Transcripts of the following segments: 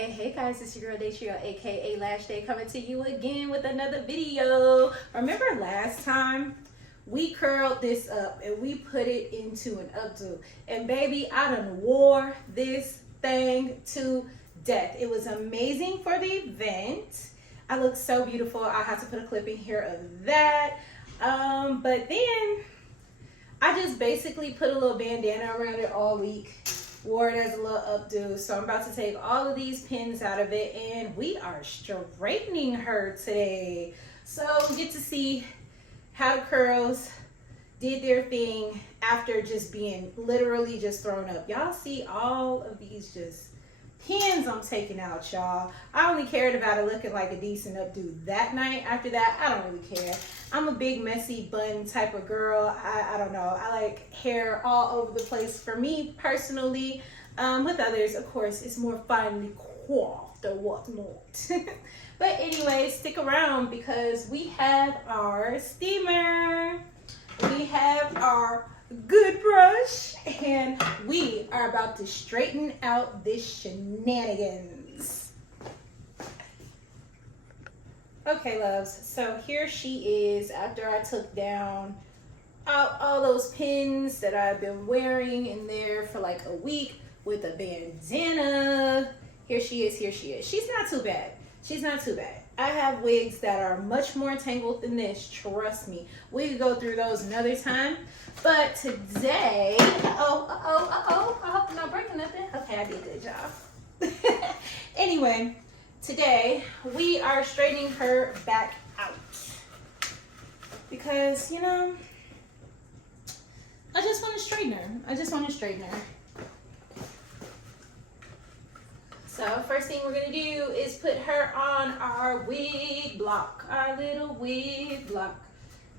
Hey guys, it's your girl Daetriel, aka Lash Day, coming to you again with another video. Remember last time we curled this up and we put it into an updo, and baby, I done wore this thing to death. It was amazing for the event. I look so beautiful. I have to put a clip in here of that. But then I just basically put a little bandana around it all week. Wore it as a little updo. So I'm about to take all of these pins out of it and we are straightening her today. So we get to see how the curls did their thing after just being literally just thrown up. Y'all see all of these just pins I'm taking out, y'all. I only cared about it looking like a decent updo that night. After that, I don't really care. I'm a big messy bun type of girl. I don't know. I like hair all over the place. For me personally, with others, of course, it's more finely coiffed or whatnot. But anyway, stick around because we have our steamer. We have our good brush, and we are about to straighten out this shenanigans. Okay, loves, so here she is after I took down all those pins that I've been wearing in there for like a week with a bandana. Here she is, here she is. She's not too bad. She's not too bad. I have wigs that are much more tangled than this, trust me. We could go through those another time. But today, I hope I'm not breaking nothing. Okay, I did a good job. Anyway, today we are straightening her back out. Because, you know, I just want to straighten her. I just want to straighten her. So first thing we're gonna do is put her on our wig block, our little wig block,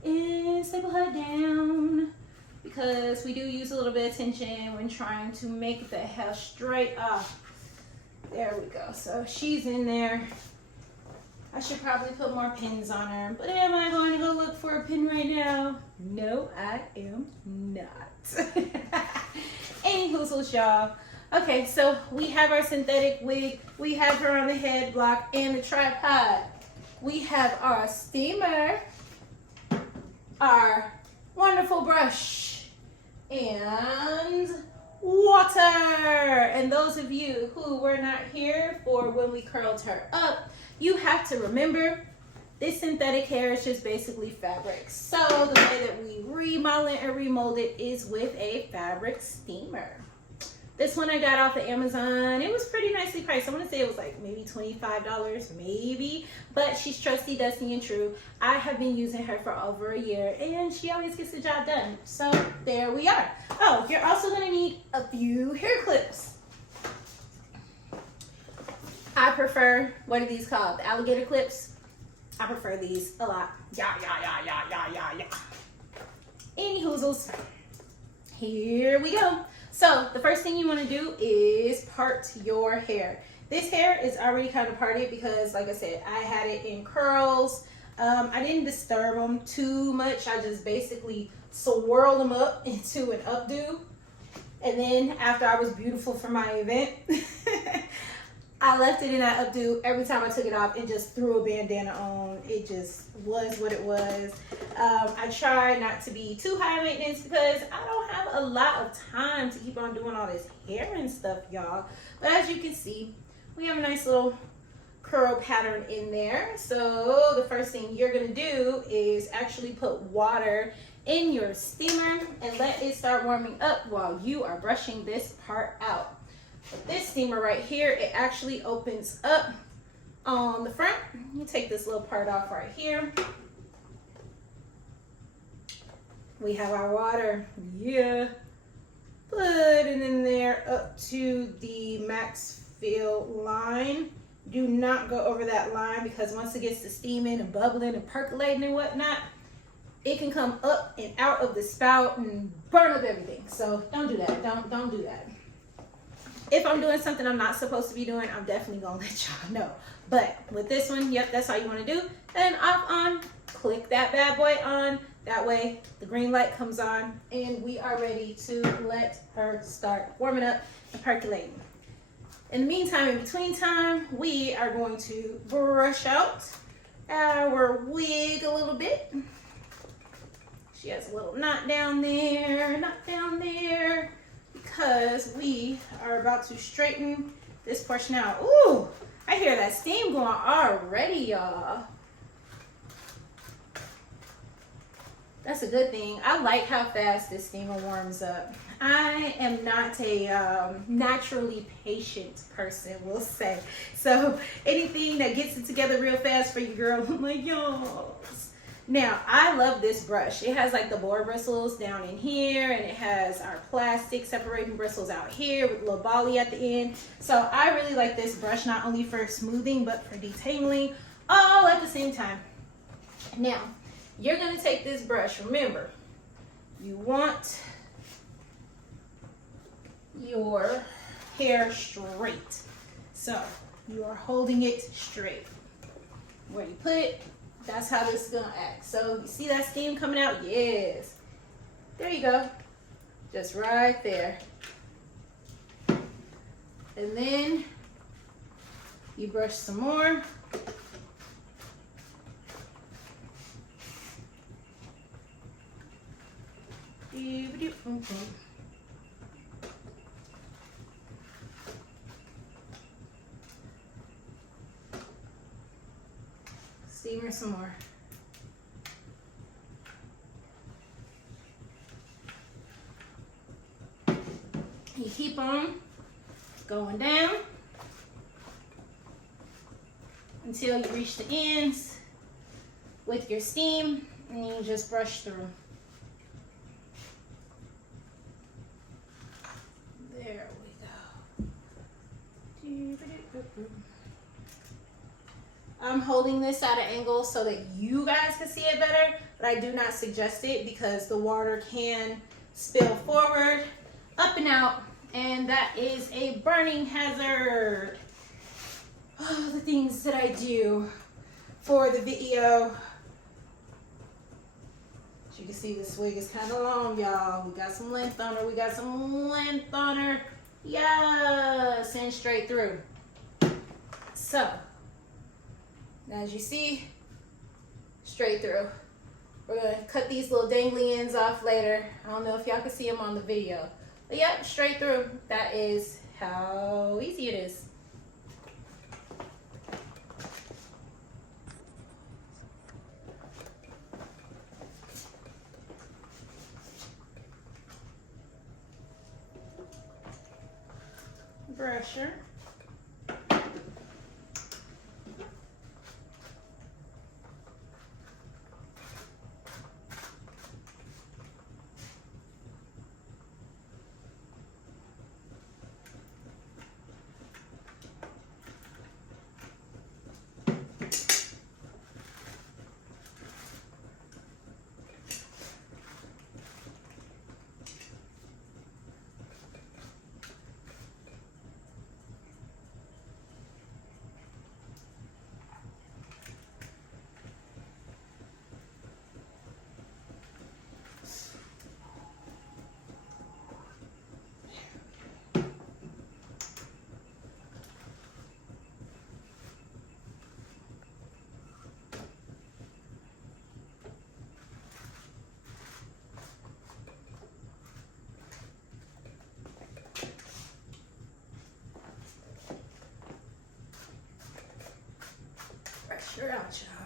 and staple her down because we do use a little bit of tension when trying to make the hair straight up. There we go. So she's in there. I should probably put more pins on her, but am I going to go look for a pin right now? No, I am not. Anywhoozles, y'all. Okay, so we have our synthetic wig, we have her on the head block and the tripod. We have our steamer, our wonderful brush, and water. And those of you who were not here for when we curled her up, you have to remember this synthetic hair is just basically fabric. So the way that we remodel it and remold it is with a fabric steamer. This one I got off of Amazon. It was pretty nicely priced. I want to say it was like maybe $25, maybe. But she's trusty, dusty, and true. I have been using her for over a year, and she always gets the job done. So there we are. Oh, you're also going to need a few hair clips. I prefer, what are these called? The alligator clips? I prefer these a lot. Yeah. Anywhoozles, here we go. So the first thing you want to do is part your hair. This hair is already kind of parted because, like I said, I had it in curls. I didn't disturb them too much. I just basically swirled them up into an updo. And then after I was beautiful for my event, I left it in that updo. Every time I took it off and just threw a bandana on. It just was what it was. I try not to be too high maintenance because I don't have a lot of time to keep on doing all this hair and stuff, y'all. But as you can see, we have a nice little curl pattern in there. So the first thing you're gonna do is actually put water in your steamer and let it start warming up while you are brushing this part out. But this steamer right here, it actually opens up on the front. You take this little part off right here. We have our water, yeah. Put it in there up to the max fill line. Do not go over that line because once it gets to steaming and bubbling and percolating and whatnot, it can come up and out of the spout and burn up everything. So don't do that, don't do that. If I'm doing something I'm not supposed to be doing, I'm definitely gonna let y'all know. But with this one, yep, that's all you wanna do. Then off on, click that bad boy on. That way the green light comes on and we are ready to let her start warming up and percolating. In the meantime, in between time, we are going to brush out our wig a little bit. She has a little knot down there, because we are about to straighten this portion out. Ooh, I hear that steam going already, y'all. That's a good thing. I like how fast this steamer warms up. I am not a naturally patient person, we'll say. So anything that gets it together real fast for you, girl, I'm like, yo. Now, I love this brush. It has like the boar bristles down in here, and it has our plastic separating bristles out here with a little volley at the end. So I really like this brush, not only for smoothing, but for detangling all at the same time. Now, you're gonna take this brush. Remember, you want your hair straight. So you are holding it straight. Where you put it, that's how this is gonna act. So you see that steam coming out? Yes. There you go. Just right there. And then you brush some more. Steamer some more. You keep on going down until you reach the ends with your steam, and you just brush through. There we go. I'm holding this at an angle so that you guys can see it better, but I do not suggest it because the water can spill forward, up and out, and that is a burning hazard. Oh, the things that I do for the video. As you can see, this wig is kind of long, y'all. We got some length on her. Yes, and straight through. So, as you see, straight through. We're gonna cut these little dangly ends off later. I don't know if y'all can see them on the video. But yep, straight through. That is how easy it is. Brusher. Pressure out, y'all.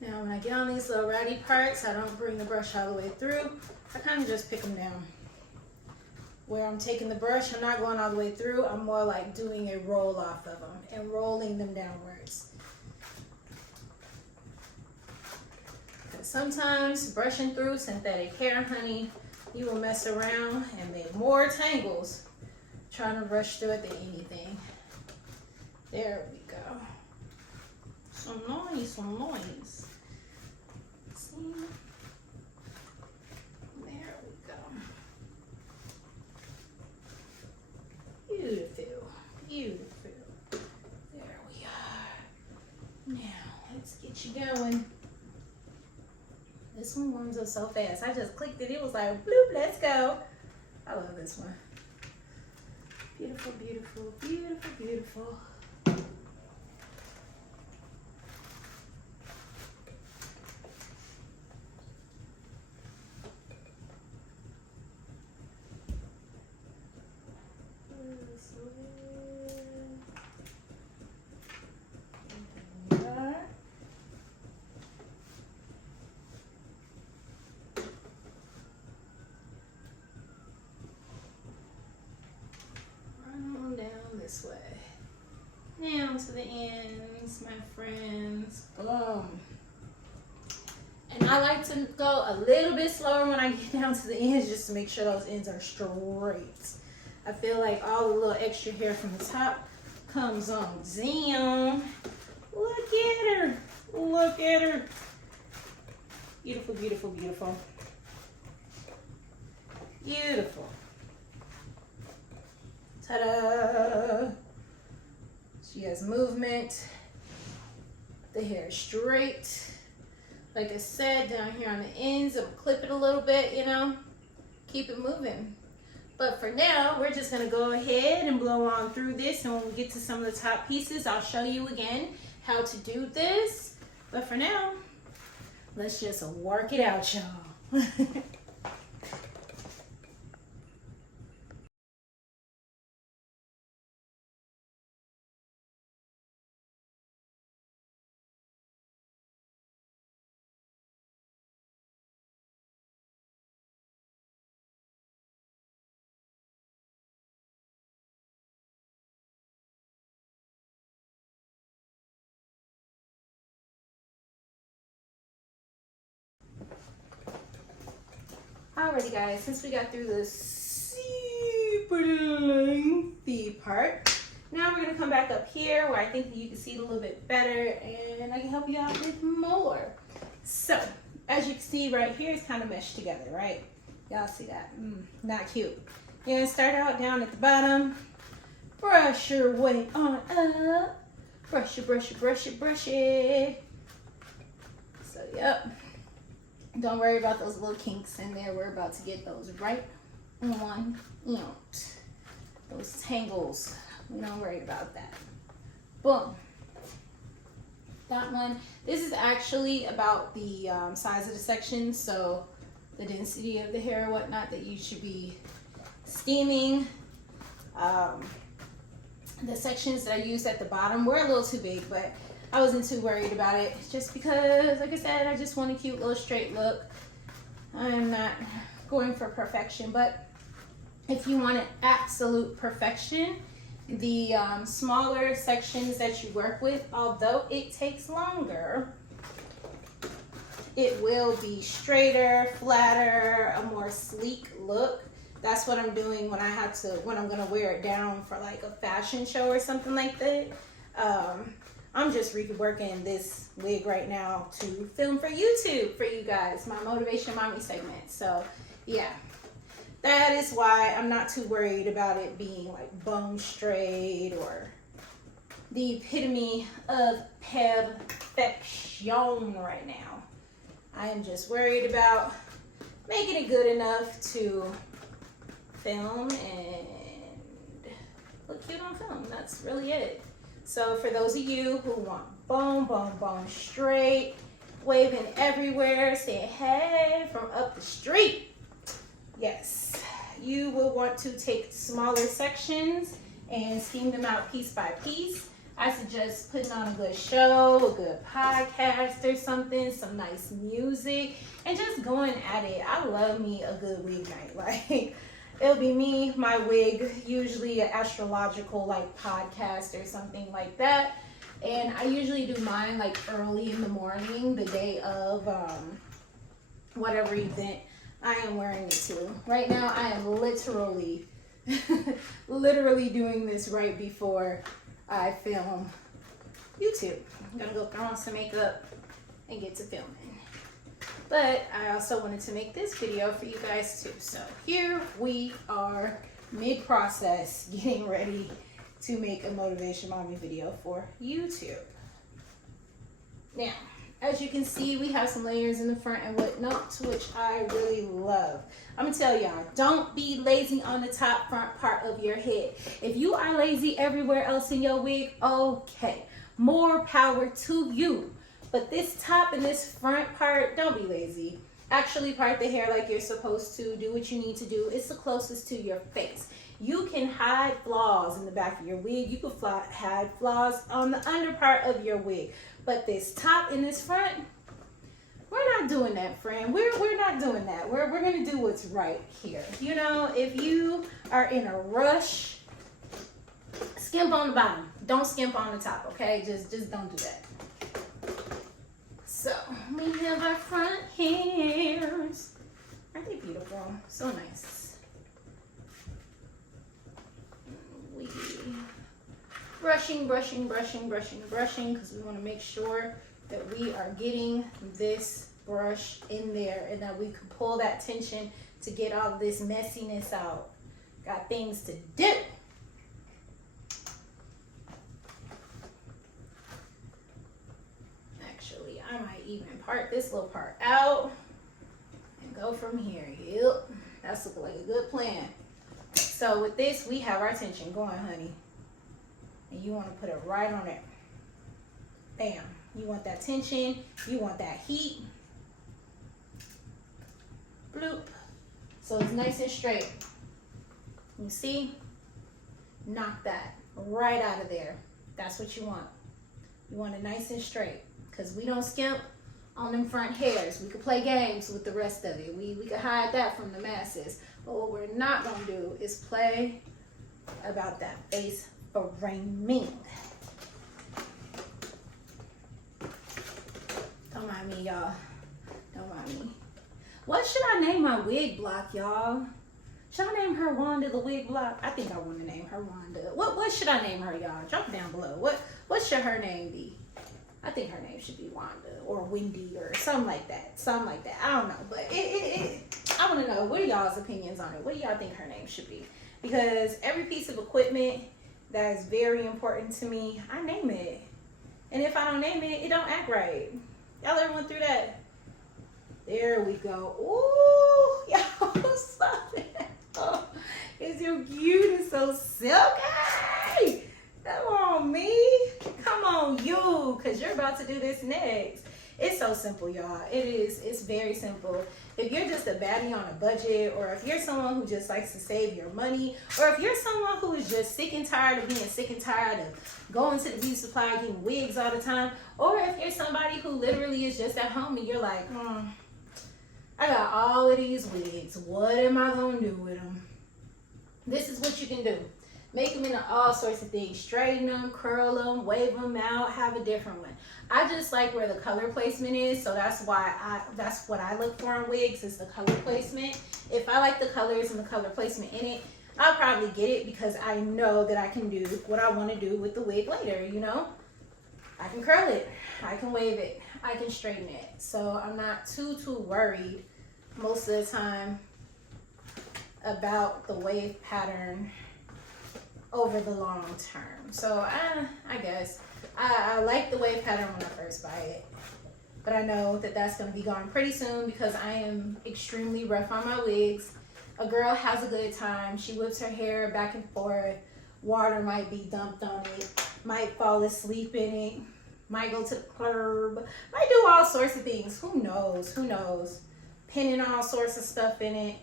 Now when I get on these little ratty parts, I don't bring the brush all the way through. I kind of just pick them down. Where I'm taking the brush, I'm not going all the way through. I'm more like doing a roll off of them and rolling them downwards. Sometimes brushing through synthetic hair, honey, you will mess around and make more tangles trying to brush through it than anything. There we go. Some noise. See? There we go. Beautiful. There we are. Get you going. This one warms up so fast. I just clicked it. It was like, bloop, let's go. I love this one. Beautiful, beautiful, beautiful, beautiful. This way. Down to the ends, my friends. Boom. And I like to go a little bit slower when I get down to the ends just to make sure those ends are straight. I feel like all the little extra hair from the top comes on down. Look at her. Look at her. Beautiful, beautiful, beautiful. Beautiful. Ta-da! She has movement. The hair is straight. Like I said, down here on the ends, I'm gonna clip it a little bit, you know, keep it moving. But for now, we're just gonna go ahead and blow on through this, and when we get to some of the top pieces, I'll show you again how to do this. But for now, let's just work it out, y'all. Alrighty guys, since we got through the super lengthy part, now we're gonna come back up here where I think you can see it a little bit better and I can help you out with more. So, as you can see right here, it's kind of meshed together, right? Y'all see that? Not cute. You're gonna start out down at the bottom, brush your way on up, brush it, brush it, brush it, brush it. So, yep. Don't worry about those little kinks in there. We're about to get those right on out. Those tangles. We don't worry about that. Boom. That one. This is actually about the size of the section. So the density of the hair or whatnot that you should be steaming. The sections that I used at the bottom were a little too big, but I wasn't too worried about it just because, like I said, I just want a cute little straight look. I'm not going for perfection, but if you want an absolute perfection, the smaller sections that you work with, although it takes longer, it will be straighter, flatter, a more sleek look. That's what I'm doing when I'm gonna wear it down for like a fashion show or something like that. I'm just reworking this wig right now to film for YouTube for you guys, my Motivation Mommy segment. So yeah, that is why I'm not too worried about it being like bone straight or the epitome of perfection right now. I am just worried about making it good enough to film and look cute on film. That's really it. So for those of you who want bone, bone, bone straight, waving everywhere, saying hey from up the street, yes, you will want to take smaller sections and steam them out piece by piece. I suggest putting on a good show, a good podcast or something, some nice music, and just going at it. I love me a good wig night. Like, it'll be me, my wig, usually an astrological like podcast or something like that. And I usually do mine like early in the morning, the day of whatever event I am wearing it to. Right now, I am literally doing this right before I film YouTube. I'm gonna go throw on some makeup and get to filming. But I also wanted to make this video for you guys too. So here we are mid-process getting ready to make a Motivation Mommy video for YouTube. Now, As you can see, we have some layers in the front and whatnot, which I really love. I'm gonna tell y'all, don't be lazy on the top front part of your head. If you are lazy everywhere else in your wig, okay, more power to you. But this top and this front part, don't be lazy. Actually part the hair like you're supposed to. Do what you need to do. It's the closest to your face. You can hide flaws in the back of your wig. You can hide flaws on the under part of your wig. But this top and this front, we're not doing that, friend. We're not doing that. We're gonna do what's right here. You know, if you are in a rush, skimp on the bottom. Don't skimp on the top, okay? Just don't do that. So we have our front hairs. Aren't they beautiful? So nice. We brushing, because we want to make sure that we are getting this brush in there and that we can pull that tension to get all this messiness out. Got things to do. Actually, I might even part this little part out and go from here. Yep, that's looking like a good plan. So with this, we have our tension going, honey. And you want to put it right on it. Bam. You want that tension. You want that heat. Bloop. So it's nice and straight. You see? Knock that right out of there. That's what you want. You want it nice and straight. Because we don't skimp on them front hairs. We could play games with the rest of it. We could hide that from the masses. But what we're not going to do is play about that face framing. Don't mind me, y'all. Don't mind me. What should I name my wig block, y'all? Should I name her Wanda the wig block? I think I want to name her Wanda. What should I name her, y'all? Drop it down below. What should her name be? I think her name should be Wanda or Wendy or something like that. Something like that. I don't know. But I want to know, what are y'all's opinions on it? What do y'all think her name should be? Because every piece of equipment that is very important to me, I name it. And if I don't name it, it don't act right. Y'all ever went through that? There we go. Ooh, y'all, stop it. Oh, it's so cute and so silky. Come on, me. Come on, you, because you're about to do this next. It's so simple, y'all. It is. It's very simple. If you're just a baddie on a budget, or if you're someone who just likes to save your money, or if you're someone who is just sick and tired of being sick and tired of going to the beauty supply getting wigs all the time, or if you're somebody who literally is just at home and you're like, I got all of these wigs. What am I going to do with them? This is what you can do. Make them into all sorts of things. Straighten them, curl them, wave them out, have a different one. I just like where the color placement is, so that's what I look for in wigs, is the color placement. If I like the colors and the color placement in it, I'll probably get it because I know that I can do what I want to do with the wig later, you know? I can curl it, I can wave it, I can straighten it. So I'm not too worried most of the time about the wave pattern over the long term. So I guess I like the wave pattern when I first buy it, but I know that that's going to be gone pretty soon because I am extremely rough on my wigs. A girl has a good time. She whips her hair back and forth. Water might be dumped on it, might fall asleep in it, might go to the club, might do all sorts of things. Who knows? Pinning all sorts of stuff in it.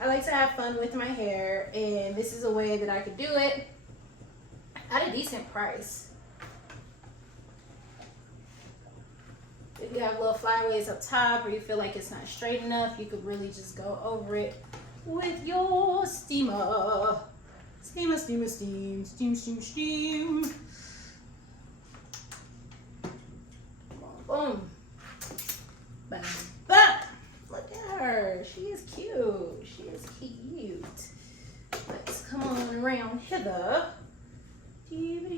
I like to have fun with my hair, and this is a way that I could do it at a decent price. If you have little flyaways up top, or you feel like it's not straight enough, you could really just go over it with your steamer. Steam. Boom. Bam. Bam. Look at her. She is cute. She is cute. Let's come on around hither. And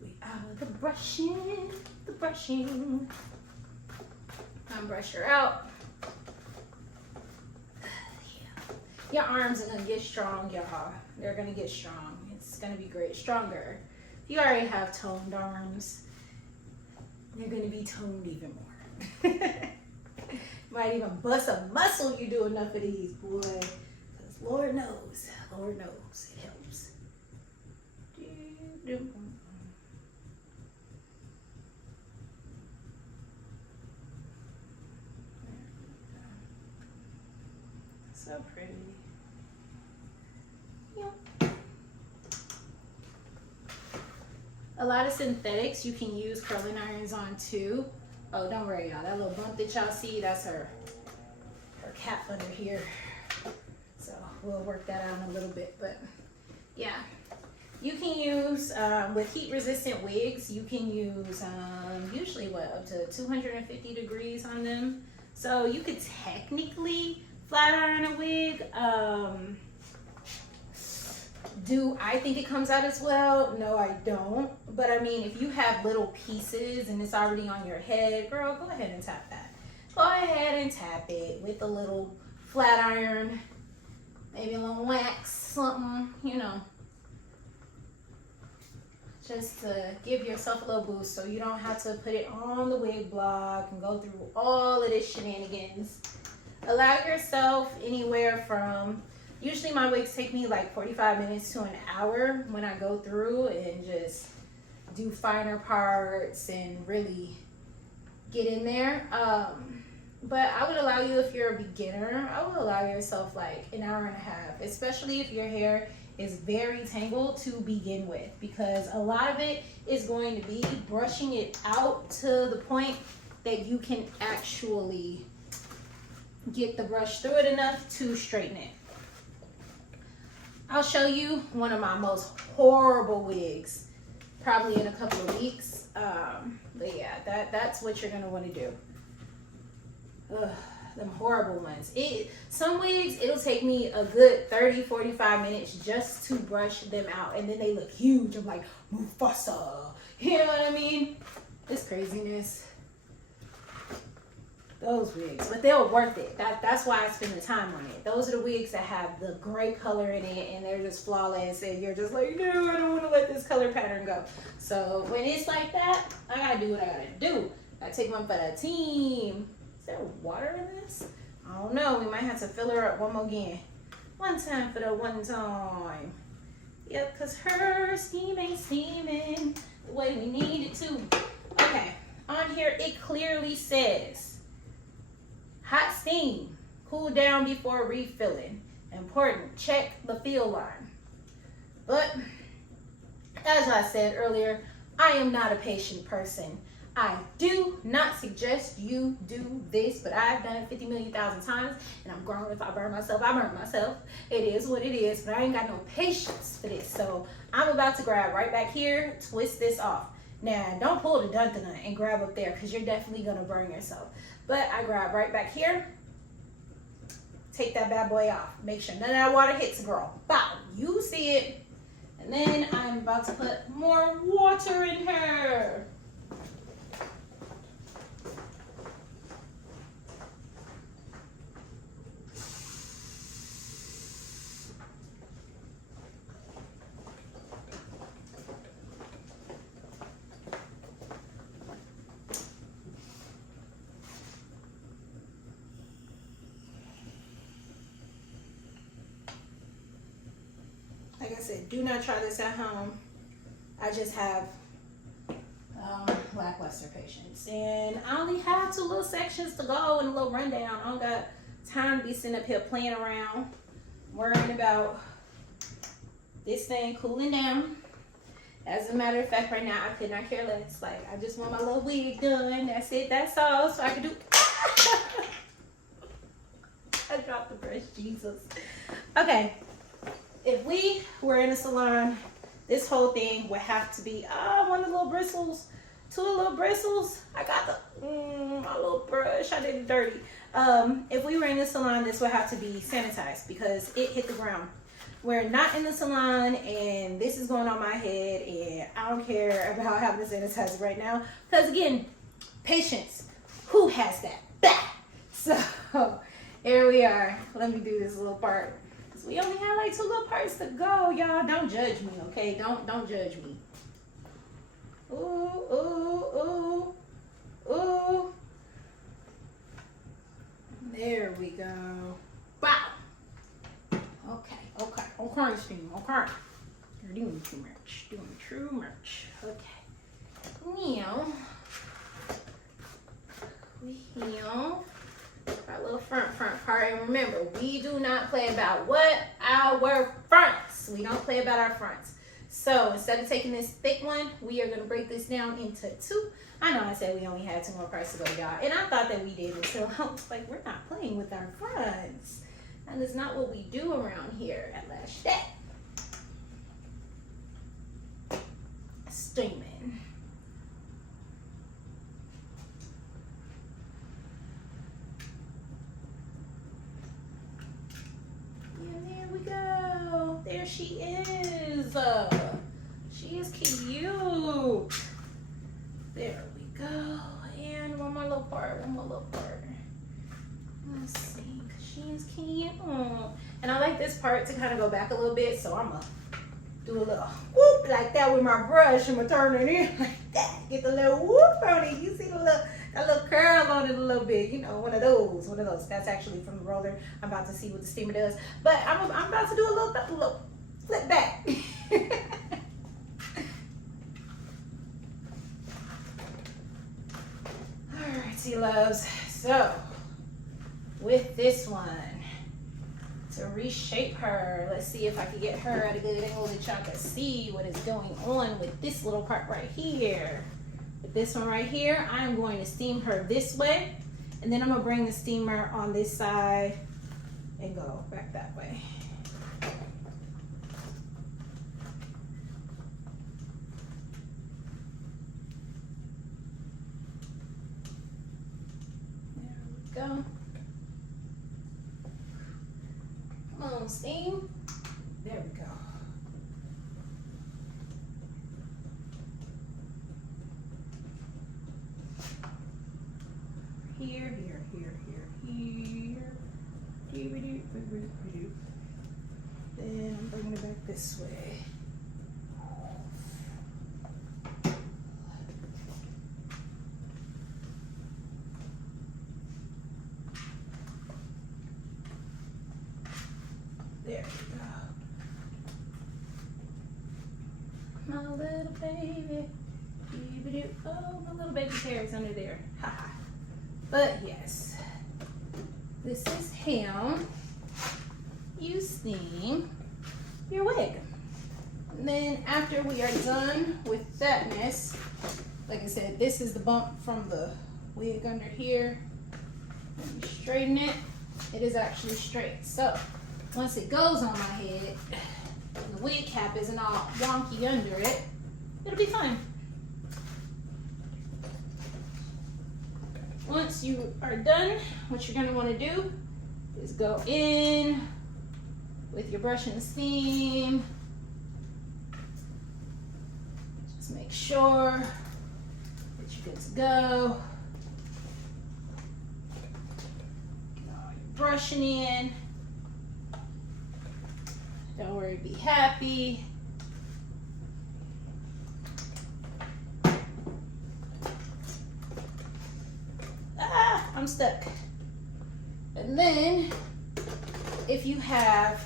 we are the brushing. I'm brush her out. Your arms are gonna get strong, y'all. They're gonna get strong. It's gonna be great. Stronger. If you already have toned arms, they're gonna be toned even more. Might even bust a muscle you do enough of these, boy. Because Lord knows it helps. So pretty. Yeah. A lot of synthetics you can use curling irons on too. Oh, don't worry, y'all. That little bump that y'all see, that's her cap under here. So we'll work that out in a little bit. But yeah, you can use, with heat resistant wigs, you can use usually up to 250 degrees on them. So you could technically flat iron a wig. Do I think it comes out as well? No, I don't. But I mean, if you have little pieces and it's already on your head, girl, go ahead and tap that. Go ahead and tap it with a little flat iron, maybe a little wax, something, you know. Just to give yourself a little boost so you don't have to put it on the wig block and go through all of this shenanigans. Allow yourself anywhere from, usually my wigs take me like 45 minutes to an hour when I go through and just do finer parts and really get in there. But I would allow you, if you're a beginner, I would allow yourself like an hour and a half, especially if your hair is very tangled to begin with, because a lot of it is going to be brushing it out to the point that you can actually get the brush through it enough to straighten it. I'll show you one of my most horrible wigs probably in a couple of weeks. But yeah, that's what you're gonna want to do. Ugh, them horrible ones. Some wigs, it'll take me a good 30-45 minutes just to brush them out, and then they look huge. I'm like, Mufasa. You know what I mean? It's craziness. Those wigs, but they're worth it. That's why I spend the time on it. Those are the wigs that have the gray color in it and they're just flawless, and you're just like, no, I don't want to let this color pattern go. So when it's like that, I gotta do what I gotta do. I take one for the team. Is there water in this? I don't know. We might have to fill her up one more again. One time for the one time. Yep, because her steam ain't steaming the way we need it to. Okay, on here it clearly says hot steam, cool down before refilling. Important, check the fill line. But as I said earlier, I am not a patient person. I do not suggest you do this, but I've done it 50 million thousand times, and I'm grown. If I burn myself, I burn myself. It is what it is, but I ain't got no patience for this. So I'm about to grab right back here, twist this off. Now, don't pull the dun-dun and grab up there, because you're definitely going to burn yourself. But I grab right back here, take that bad boy off. Make sure none of that water hits the girl. Bow, you see it. And then I'm about to put more water in her. Like I said, do not try this at home. I just have lackluster patience. And I only have 2 little sections to go and a little rundown. I don't got time to be sitting up here playing around, worrying about this thing cooling down. As a matter of fact, right now, I could not care less. Like, I just want my little wig done. That's it. That's all. So I can do... I dropped the brush. Jesus. Okay. If we were in a salon, this whole thing would have to be, one of the little bristles, 2 little bristles. I got my little brush. I did it dirty. If we were in the salon, this would have to be sanitized because it hit the ground. We're not in the salon, and this is going on my head, and I don't care about having to sanitize it right now. Because again, patience. Who has that? Bah! So here we are. Let me do this little part. We only have like 2 little parts to go, y'all. Don't judge me, okay? Don't judge me. Ooh, ooh, ooh, ooh. There we go. Wow. Okay, Steam. Okay. You're doing too much. Doing too much. Okay. Now, we heal our little front part. And remember, we do not play about what? Our fronts. We don't play about our fronts. So instead of taking this thick one, we are going to break this down into two. I know I said we only had 2 more parts to go, y'all. And I thought that we did until I was like, we're not playing with our fronts. And it's not what we do around here at Lash Day. Steaming. And there we go. There she is. She is cute. There we go. And one more little part. Let's see. She is cute. And I like this part to kind of go back a little bit. So I'm going to do a little whoop like that with my brush. I'm going to turn it in like that. Get the little whoop on it. You see that little curl on it a little bit. You know, one of those. That's actually from the roller. I'm about to see what the steamer does. But I'm about to do a little flip back. Alrighty, loves. So, with this one, to reshape her, let's see if I can get her at a good angle that y'all can see what is going on with this little part right here. With this one right here, I'm going to steam her this way, and then I'm going to bring the steamer on this side and go back that way. There we go. Come on, steam. There we go. Here. Then I'm bringing it back this way. There we go. My little baby. Oh, my little baby's hair is under there. Haha. But yes, this is him. You steam your wig. And then after we are done with that mess, like I said, this is the bump from the wig under here. Let me straighten it. It is actually straight. So once it goes on my head, and the wig cap isn't all wonky under it, it'll be fine. Once you are done, what you're gonna wanna do is go in with your brush and steam. Just make sure that you're good to go. Get all your brushing in. Don't worry, be happy. I'm stuck. And then, if you have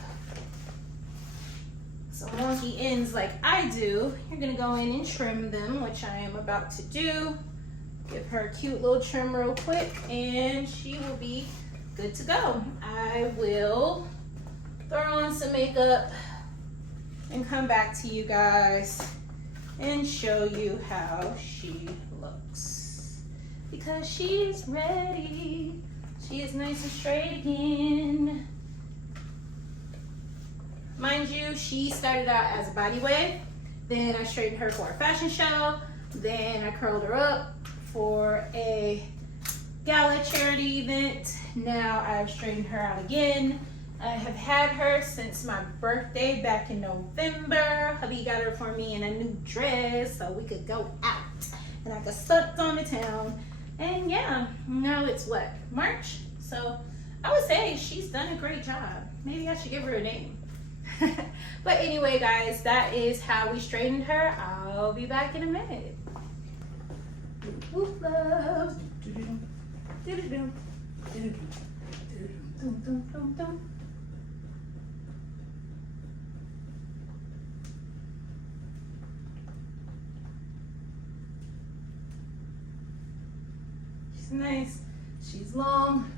some wonky ends like I do, you're gonna go in and trim them, which I am about to do. Give her a cute little trim real quick, and she will be good to go. I will throw on some makeup and come back to you guys and show you how she looks. Because she is ready. She is nice and straight again. Mind you, she started out as a body wig. Then I straightened her for a fashion show. Then I curled her up for a gala charity event. Now I've straightened her out again. I have had her since my birthday back in November. Hubby got her for me in a new dress so we could go out. And I got sucked on the town. And yeah, now it's what, March? So I would say she's done a great job. Maybe I should give her a name. But anyway, guys, that is how we straightened her. I'll be back in a minute. Whoop loves. She's nice. She's long.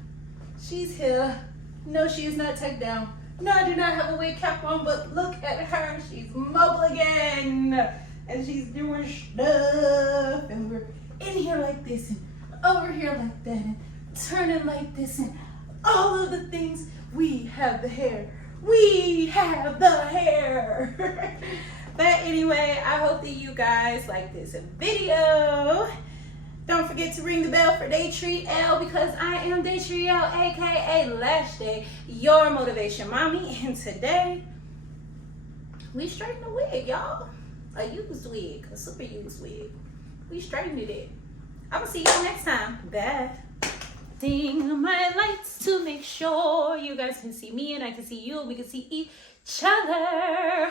She's here. No, she is not tucked down. No, I do not have a wig cap on, but look at her. She's mobile again. And she's doing stuff. And we're in here like this and over here like that and turning like this and all of the things. We have the hair. We have the hair. But anyway, I hope that you guys like this video. Don't forget to ring the bell for Daetriel, because I am Daetriel, aka Lash Day, your motivation mommy. And today, we straightened a wig, y'all. A used wig, a super used wig. We straightened it. I'm gonna see y'all next time. Bye. Ding my lights to make sure you guys can see me and I can see you and we can see each other.